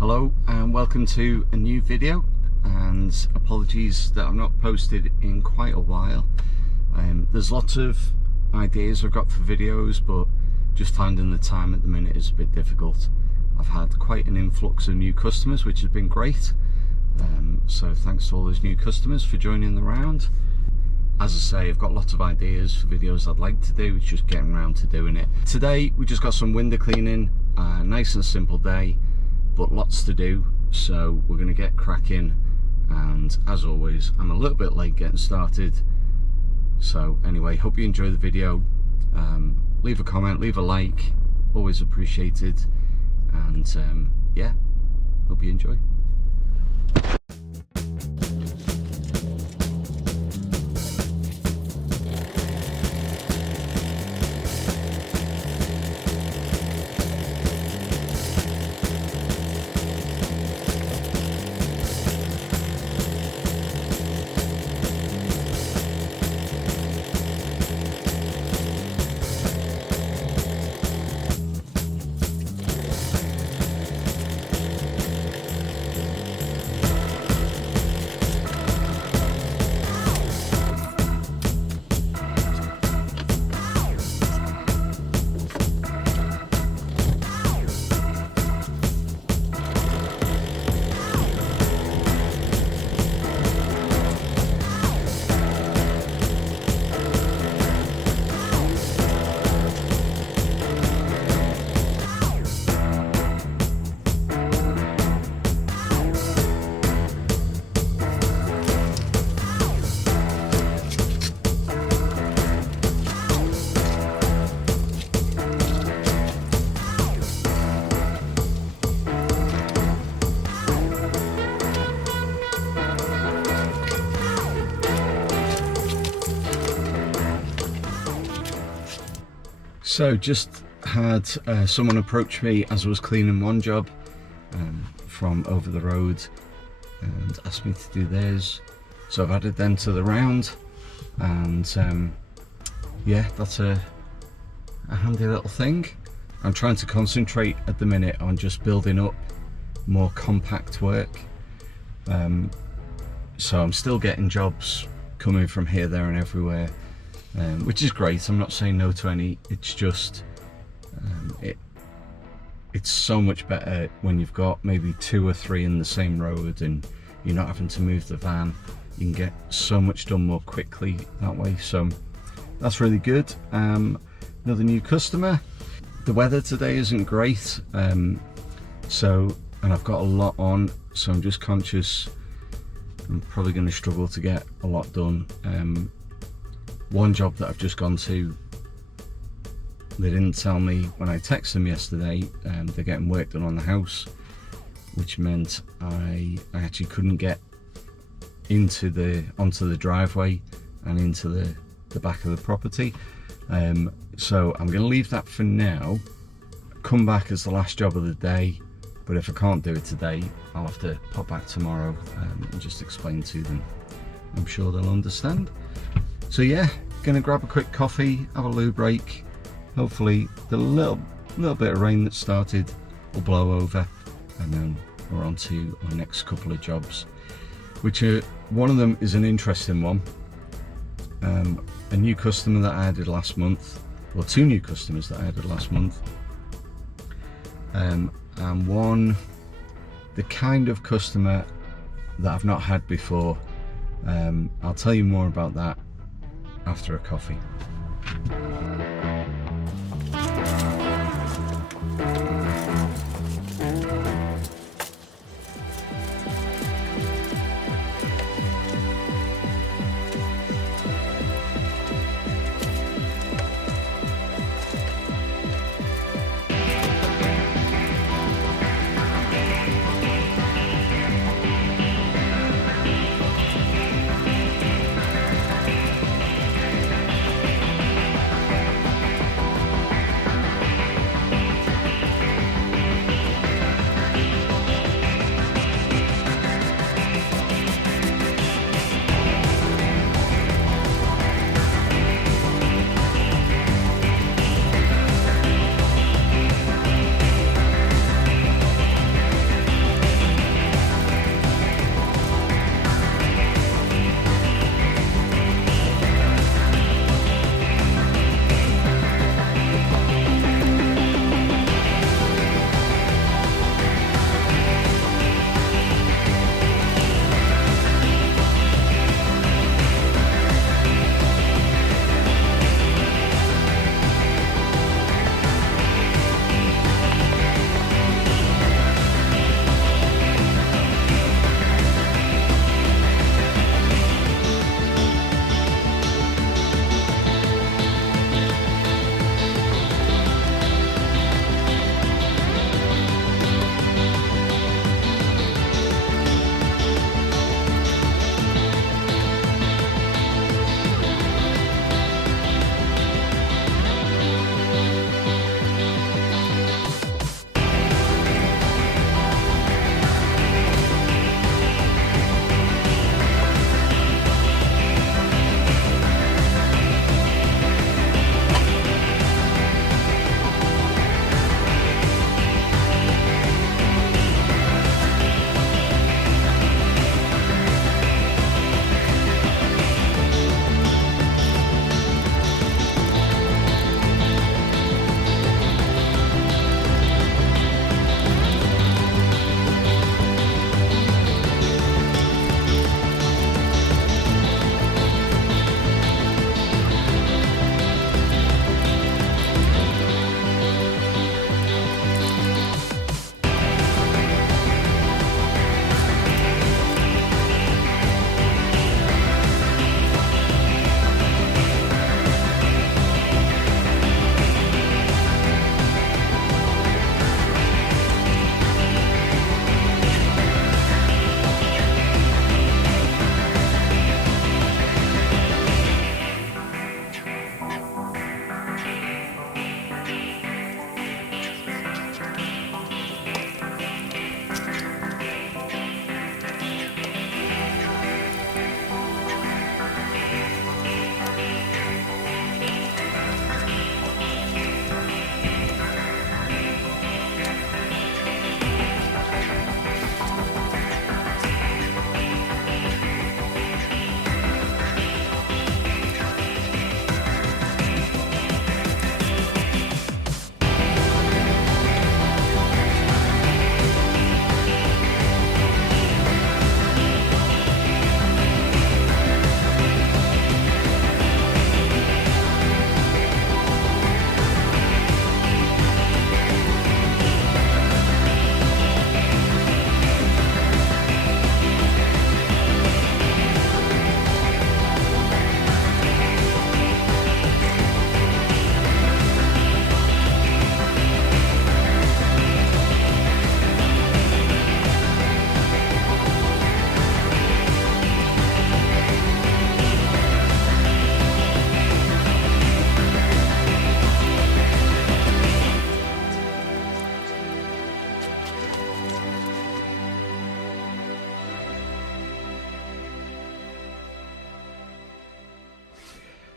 Hello and welcome to a new video, and apologies that I've not posted in quite a while. There's lots of ideas I've got for videos, but just finding the time at the minute is a bit difficult. I've had quite an influx of new customers, which has been great. So thanks to all those new customers for joining the round. As I say, I've got lots of ideas for videos I'd like to do, it's just getting around to doing it. Today we just got some window cleaning, nice and simple day, but lots to do, so we're going to get cracking. And as always, I'm a little bit late getting started, so anyway, hope you enjoy the video. Leave a comment, leave a like, always appreciated, and yeah, hope you enjoy. So just had someone approach me as I was cleaning one job from over the road and asked me to do theirs. So I've added them to the round, and yeah, that's a handy little thing. I'm trying to concentrate at the minute on just building up more compact work. So I'm still getting jobs coming from here, there and everywhere. Which is great. I'm not saying no to any. It's just it's so much better when you've got maybe 2 or 3 in the same road and you're not having to move the van. You can get so much done more quickly that way, so that's really good. Another new customer. The weather today isn't great, and I've got a lot on, so I'm just conscious I'm probably going to struggle to get a lot done. One job that I've just gone to, they didn't tell me when I texted them yesterday. They're getting work done on the house, which meant I actually couldn't get onto the driveway and into the back of the property. So I'm going to leave that for now, come back as the last job of the day, but if I can't do it today, I'll have to pop back tomorrow and just explain to them. I'm sure they'll understand. So yeah, gonna grab a quick coffee, have a loo break. Hopefully the little bit of rain that started will blow over, and then we're on to our next couple of jobs, which one of them is an interesting one. A new customer that I added last month, well, 2 new customers that I added last month, and one, the kind of customer that I've not had before. I'll tell you more about that after a coffee.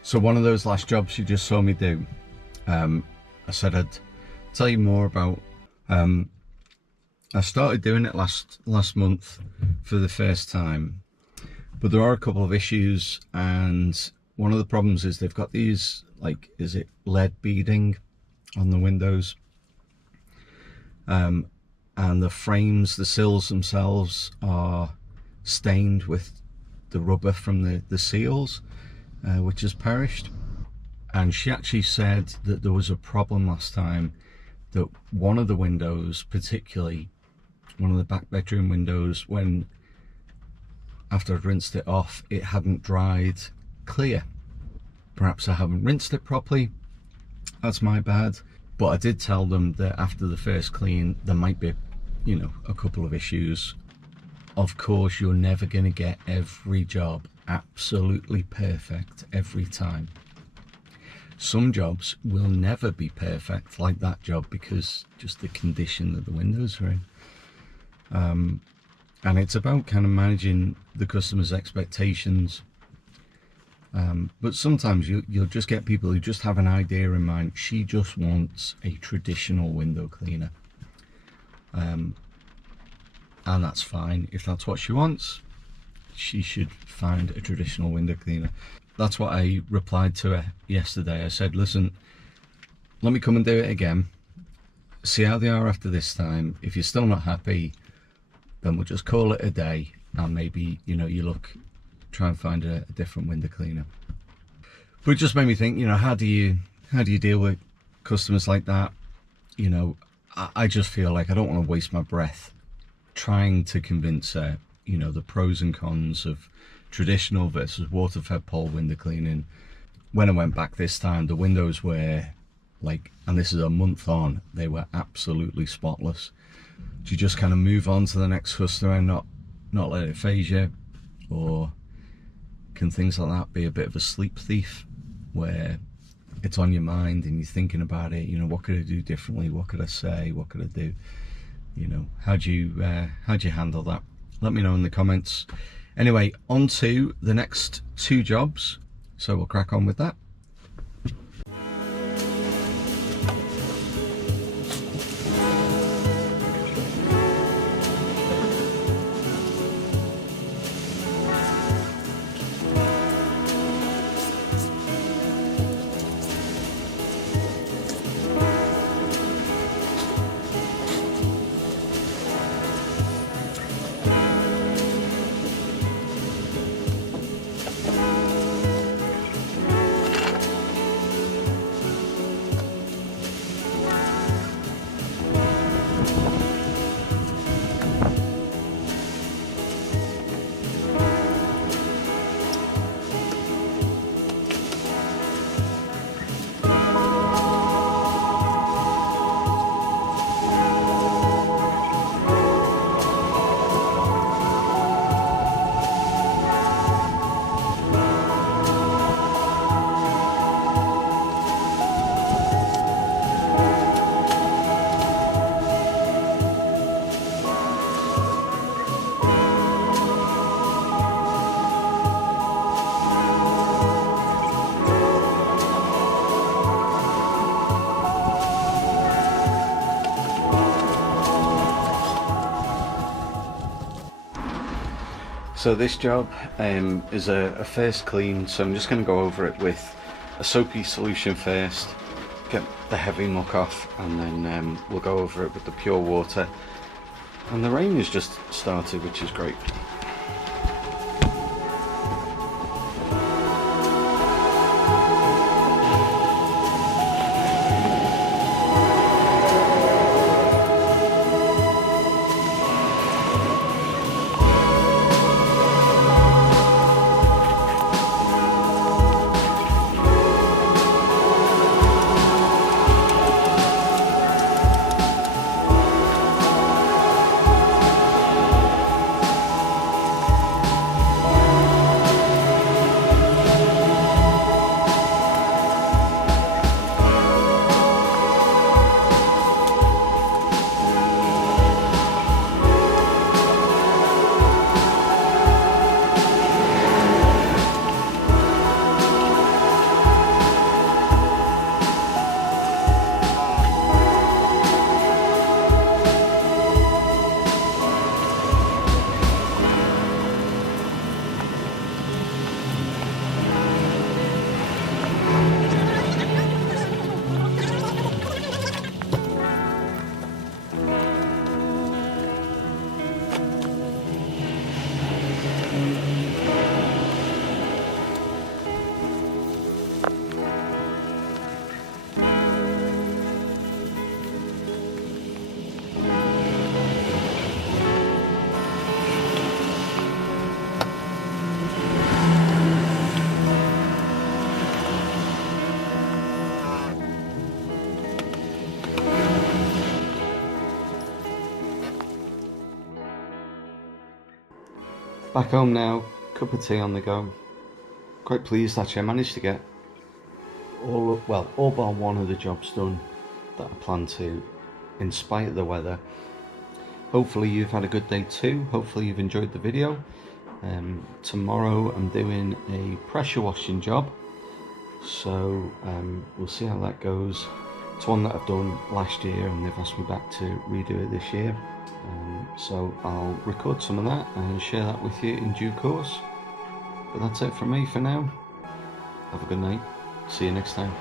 So one of those last jobs you just saw me do, I said I'd tell you more about. I started doing it last month for the first time, but there are a couple of issues, and one of the problems is they've got these, like, is it lead beading on the windows, and the frames, the sills themselves are stained with the rubber from the seals, which has perished. And she actually said that there was a problem last time, that one of the windows, particularly one of the back bedroom windows, when after I'd rinsed it off, it hadn't dried clear. Perhaps I haven't rinsed it properly, that's my bad. But I did tell them that after the first clean there might be, you know, a couple of issues. Of course, you're never going to get every job absolutely perfect every time. Some jobs will never be perfect, like that job, because just the condition that the windows are in. And it's about kind of managing the customer's expectations. But sometimes you'll just get people who just have an idea in mind. She just wants a traditional window cleaner. And that's fine. If that's what she wants, she should find a traditional window cleaner. That's what I replied to her yesterday. I said, listen, let me come and do it again. See how they are after this time. If you're still not happy, then we'll just call it a day, and maybe, you know, try and find a different window cleaner. But it just made me think, you know, how do you deal with customers like that? You know, I just feel like I don't want to waste my breath trying to convince her, you know, the pros and cons of traditional versus water-fed pole window cleaning. When I went back this time, the windows were like, and this is a month on, they were absolutely spotless. Do you just kind of move on to the next customer and not let it phase you? Or can things like that be a bit of a sleep thief, where it's on your mind and you're thinking about it, you know, what could I do differently, what could I say, what could I do? You know, how'd you handle that? Let me know in the comments. Anyway, on to the next two jobs, so we'll crack on with that. So this job is a first clean, so I'm just going to go over it with a soapy solution first, get the heavy muck off, and then we'll go over it with the pure water. And the rain has just started, which is great. Back home now, cup of tea on the go. Quite pleased actually, I managed to get all bar one of the jobs done that I planned to, in spite of the weather. Hopefully you've had a good day too, hopefully you've enjoyed the video. Tomorrow I'm doing a pressure washing job, so we'll see how that goes. It's one that I've done last year and they've asked me back to redo it this year. So I'll record some of that and share that with you in due course. But that's it from me for now. Have a good night. See you next time.